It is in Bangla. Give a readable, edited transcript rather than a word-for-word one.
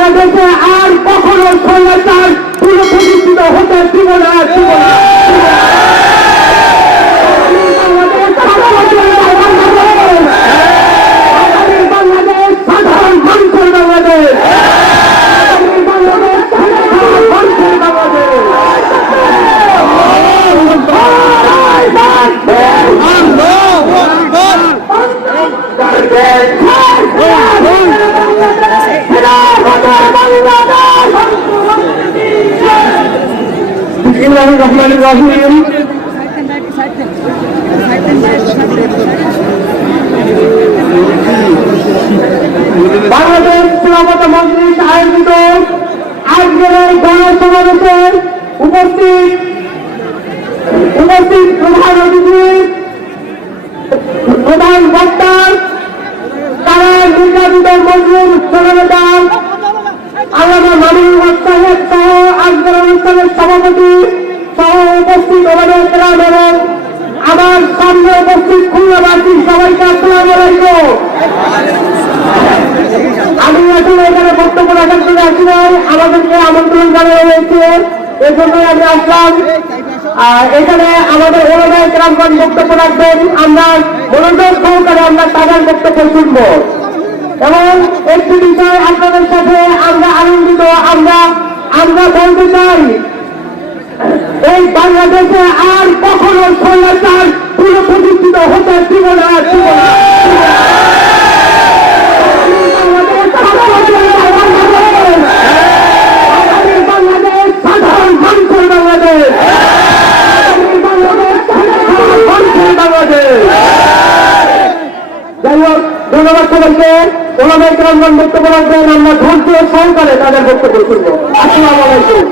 বাংলাদেশে আর কখনো স্বৈরাচার পুনঃপ্রতিষ্ঠিত হতে দিব না। বাংলাদেশ সাধারণ মানুষের বাংলাদেশ, বাংলাদেশ সভাপতি মজলিস আয়োজিত আজকের এই গণসমাবেশে উপস্থিত প্রধান অতিথি, প্রধান বক্তা, তারা নির্যাতিত মজলুম জননেতা আল্লামা মামুনুল হক সাহেব সহ আজকের অনুষ্ঠানের সভাপতি সহ উপস্থিত ওলামায়ে কেরাম এবং আমার সামনে উপস্থিত খুলনাবাসী সবাইকে আসসালামু আলাইকুম। আমি আসলে এখানে বক্তব্য রাখার জন্য আসি নাই, আমাদেরকে আমন্ত্রণ জানানো হয়েছে, এই জন্যই আমি আসলাম। এখানে আমাদের ওলামায়ে কেরামগণ বক্তব্য রাখবেন, আমরা মনোযোগ সহকারে আমরা তাদের বক্তব্য শুনব এবং একটি বিষয় আপনাদের সাথে আমরা আনন্দিত। আমরা বলতে চাই এই বাংলাদেশে আর কখনো স্বৈরাচার পুনঃপ্রতিষ্ঠিত হতে দিব না। বাংলাদেশ সাধারণ মানুষের বাংলাদেশ, বাংলাদেশ। যাই হোক, ধন্যবাদ সবাইকে। ওলামায়ে কেরামগণ বক্তব্য রাখবেন, আমরা ধৈর্য সহকারে তাদের বক্তব্য শুনবো। আসসালামু আলাইকুম।